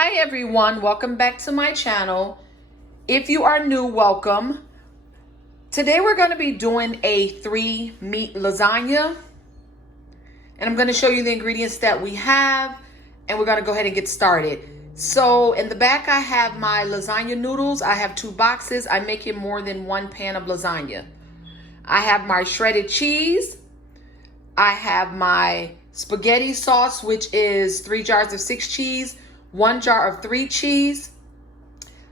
Hi everyone, welcome back to my channel. If you are new, welcome. Today we're going to be doing a 3-meat lasagna. And I'm going to show you the ingredients that we have. And we're going to go ahead and get started. So in the back I have my lasagna noodles. I have 2 boxes. I'm making more than 1 pan of lasagna. I have my shredded cheese. I have my spaghetti sauce, which is 3 jars of 6 cheese. 1 jar of 3 cheese.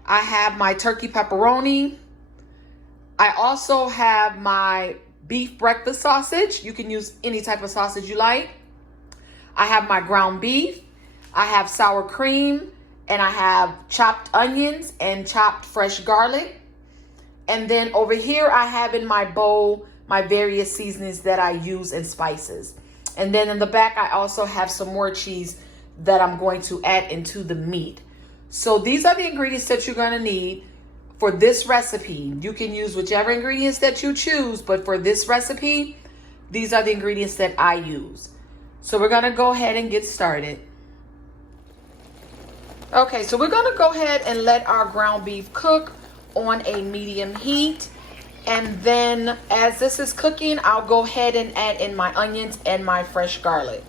I have my turkey pepperoni. I also have my beef breakfast sausage. You can use any type of sausage you like. I have my ground beef. I have sour cream. And I have chopped onions and chopped fresh garlic. And then over here I have in my bowl my various seasonings that I use and spices. And then in the back I also have some more cheese that I'm going to add into the meat. So these are the ingredients that you're going to need for this recipe. You can use whichever ingredients that you choose, but for this recipe, these are the ingredients that I use. So we're going to go ahead and get started. Okay, so we're going to go ahead and let our ground beef cook on a medium heat. And then as this is cooking, I'll go ahead and add in my onions and my fresh garlic.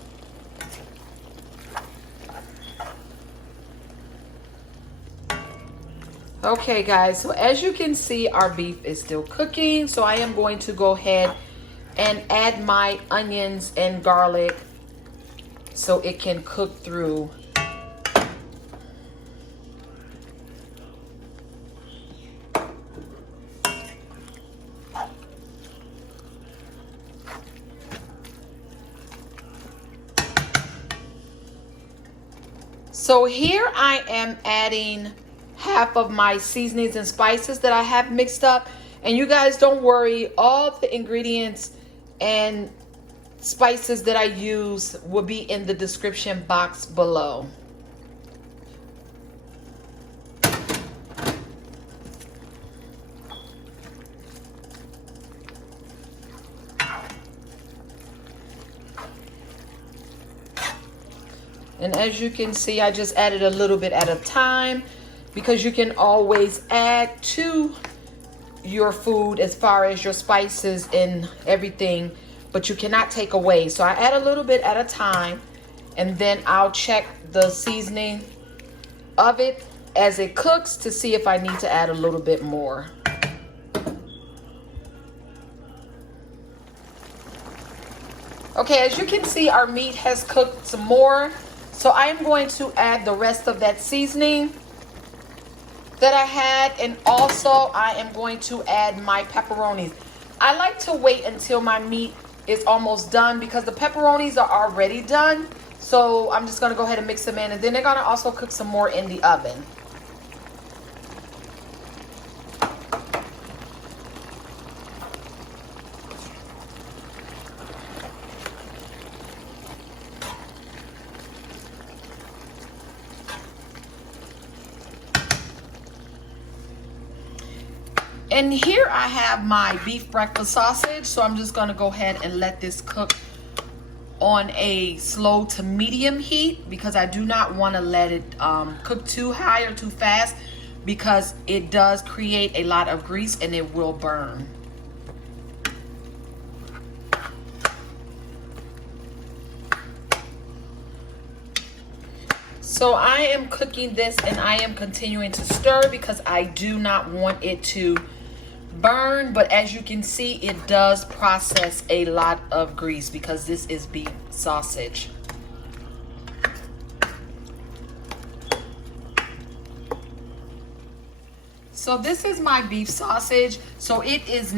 Okay guys, so as you can see, our beef is still cooking. So I am going to go ahead and add my onions and garlic so it can cook through. So here I am adding half of my seasonings and spices that I have mixed up. And you guys don't worry, all the ingredients and spices that I use will be in the description box below. And as you can see, I just added a little bit at a time, because you can always add to your food as far as your spices and everything, but you cannot take away. So I add a little bit at a time, and then I'll check the seasoning of it as it cooks to see if I need to add a little bit more. Okay, as you can see, our meat has cooked some more. So I am going to add the rest of that seasoning that I had, and also I am going to add my pepperonis. I like to wait until my meat is almost done because the pepperonis are already done. So I'm just going to go ahead and mix them in, and then they're going to also cook some more in the oven. And here I have my beef breakfast sausage. So I'm just going to go ahead and let this cook on a slow to medium heat, because I do not want to let it cook too high or too fast, because it does create a lot of grease and it will burn. So I am cooking this and I am continuing to stir because I do not want it to burn, but as you can see, it does process a lot of grease because this is beef sausage. So this is my beef sausage. So it is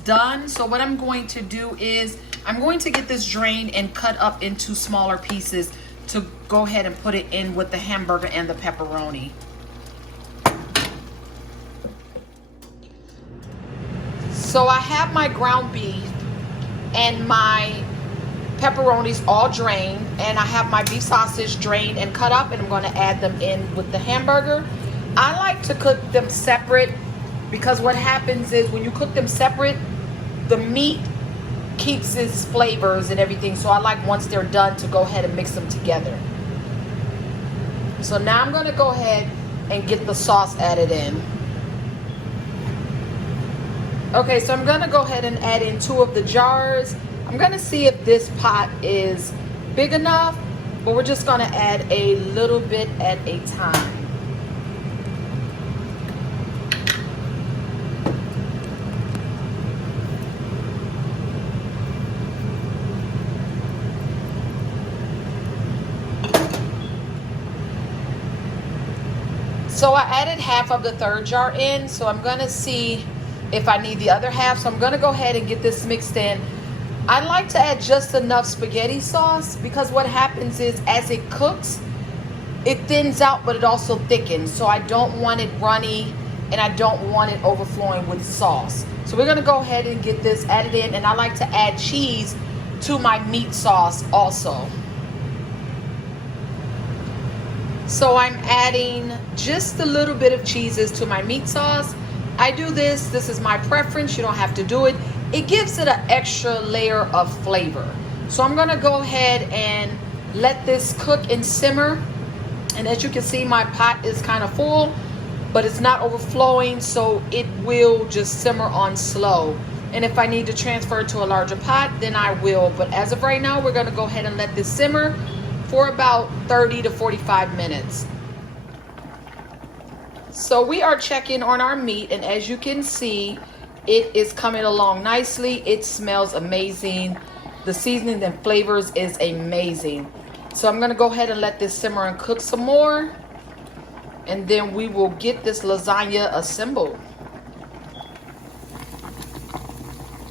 done. So what I'm going to do is I'm going to get this drained and cut up into smaller pieces to go ahead and put it in with the hamburger and the pepperoni. So I have my ground beef and my pepperonis all drained, and I have my beef sausage drained and cut up, and I'm going to add them in with the hamburger. I like to cook them separate because what happens is when you cook them separate, the meat keeps its flavors and everything. So I like once they're done to go ahead and mix them together. So now I'm going to go ahead and get the sauce added in. Okay, so I'm going to go ahead and add in 2 of the jars. I'm going to see if this pot is big enough, but we're just going to add a little bit at a time. So I added half of the 3rd jar in, so I'm going to see if I need the other half. So I'm going to go ahead and get this mixed in. I like to add just enough spaghetti sauce because what happens is as it cooks, it thins out, but it also thickens. So I don't want it runny and I don't want it overflowing with sauce. So we're going to go ahead and get this added in, and I like to add cheese to my meat sauce also. So I'm adding just a little bit of cheeses to my meat sauce. I do this is my preference. You don't have to do it. It gives it an extra layer of flavor. So I'm gonna go ahead and let this cook and simmer. And as you can see, my pot is kind of full, but it's not overflowing, so it will just simmer on slow. And if I need to transfer it to a larger pot, then I will. But as of right now, we're gonna go ahead and let this simmer for about 30 to 45 minutes. So we are checking on our meat, and as you can see, it is coming along nicely. It smells amazing. The seasoning and flavors is amazing. So I'm gonna go ahead and let this simmer and cook some more, and then we will get this lasagna assembled.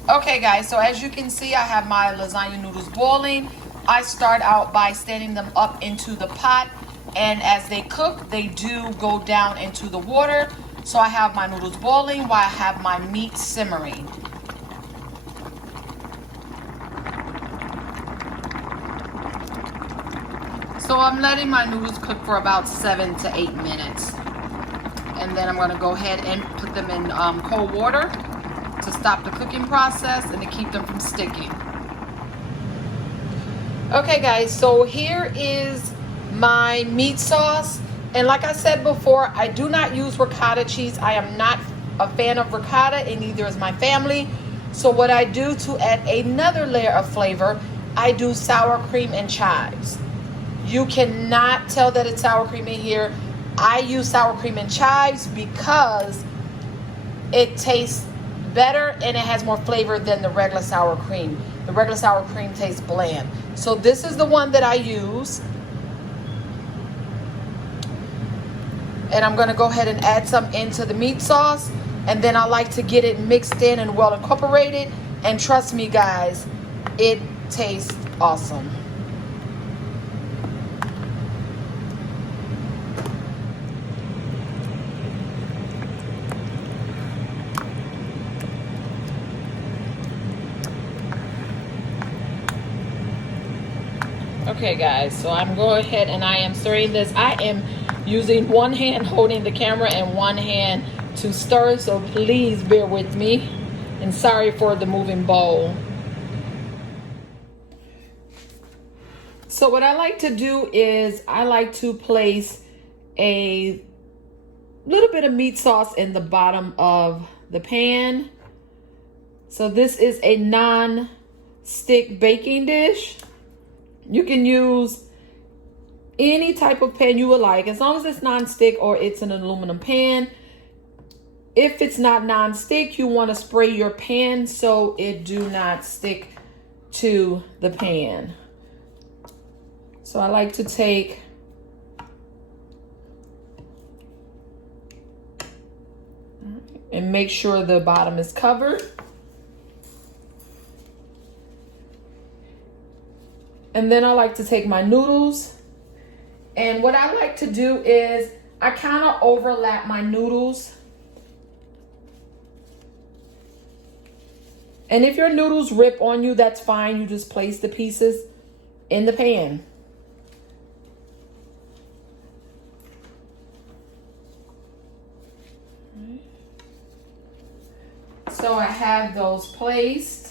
Okay guys, so as you can see, I have my lasagna noodles boiling. I start out by standing them up into the pot, and as they cook, they do go down into the water. So I have my noodles boiling while I have my meat simmering. So I'm letting my noodles cook for about 7 to 8 minutes. And then I'm gonna go ahead and put them in cold water to stop the cooking process and to keep them from sticking. Okay guys, so here is my meat sauce, and like I said before, I do not use ricotta cheese. I am not a fan of ricotta, and neither is my family. So what I do to add another layer of flavor, I do sour cream and chives. You cannot tell that it's sour cream in here. I use sour cream and chives because it tastes better and it has more flavor than the regular sour cream. The regular sour cream tastes bland. So this is the one that I use. And I'm gonna go ahead and add some into the meat sauce. And then I like to get it mixed in and well incorporated. And trust me guys, it tastes awesome. Okay guys, so I'm going ahead and I am stirring this. I am using one hand holding the camera and one hand to stir, so please bear with me, and sorry for the moving bowl. So what I like to do is I like to place a little bit of meat sauce in the bottom of the pan. So this is a non-stick baking dish. You can use any type of pan you would like, as long as it's non-stick or it's an aluminum pan. If it's not non-stick, you want to spray your pan so it do not stick to the pan. So I like to take and make sure the bottom is covered. And then I like to take my noodles, and what I like to do is I kind of overlap my noodles. And if your noodles rip on you, that's fine. You just place the pieces in the pan. So I have those placed.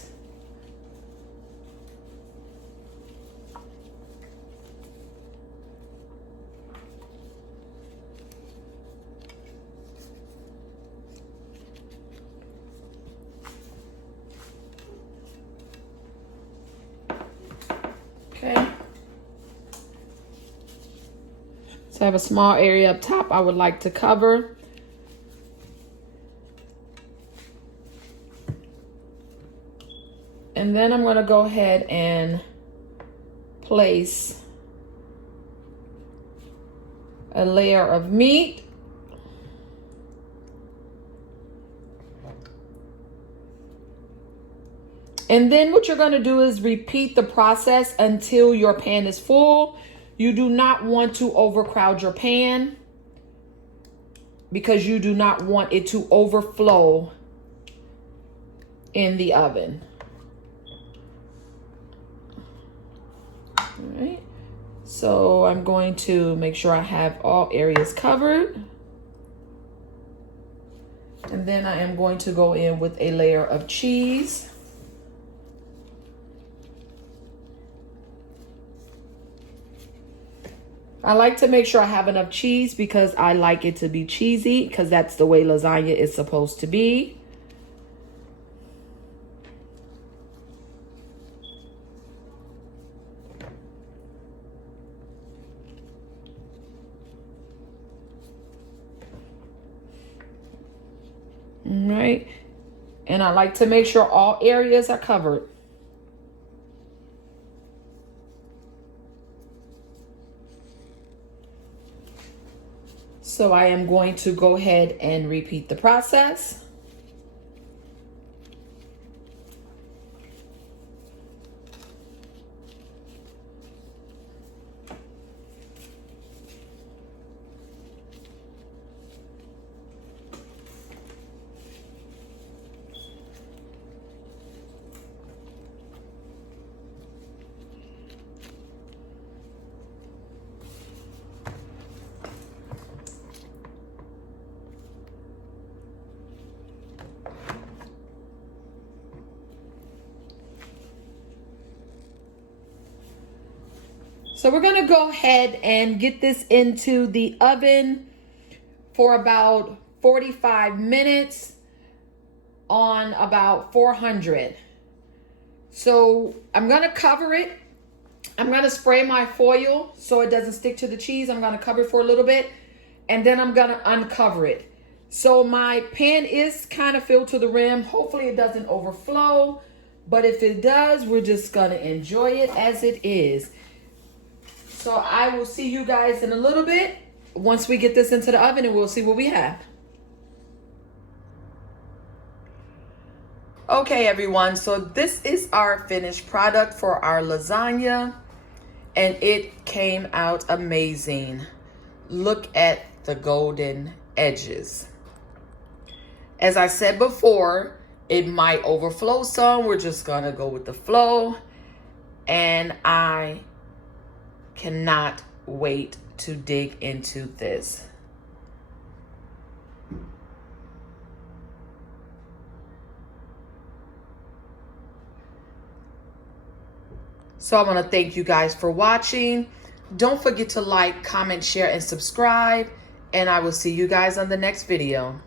So I have a small area up top I would like to cover. And then I'm going to go ahead and place a layer of meat. And then what you're going to do is repeat the process until your pan is full. You do not want to overcrowd your pan because you do not want it to overflow in the oven. All right. So I'm going to make sure I have all areas covered. And then I am going to go in with a layer of cheese. I like to make sure I have enough cheese because I like it to be cheesy, because that's the way lasagna is supposed to be. All right. And I like to make sure all areas are covered. So I am going to go ahead and repeat the process. So we're going to go ahead and get this into the oven for about 45 minutes on about 400. So I'm going to cover it. I'm going to spray my foil so it doesn't stick to the cheese. I'm going to cover it for a little bit, and then I'm going to uncover it. So my pan is kind of filled to the rim. Hopefully it doesn't overflow, but if it does, we're just going to enjoy it as it is. So I will see you guys in a little bit once we get this into the oven, and we'll see what we have. Okay, everyone, so this is our finished product for our lasagna, and it came out amazing. Look at the golden edges. As I said before, it might overflow some. We're just gonna go with the flow, and I cannot wait to dig into this. So I want to thank you guys for watching. Don't forget to like, comment, share, and subscribe. And I will see you guys on the next video.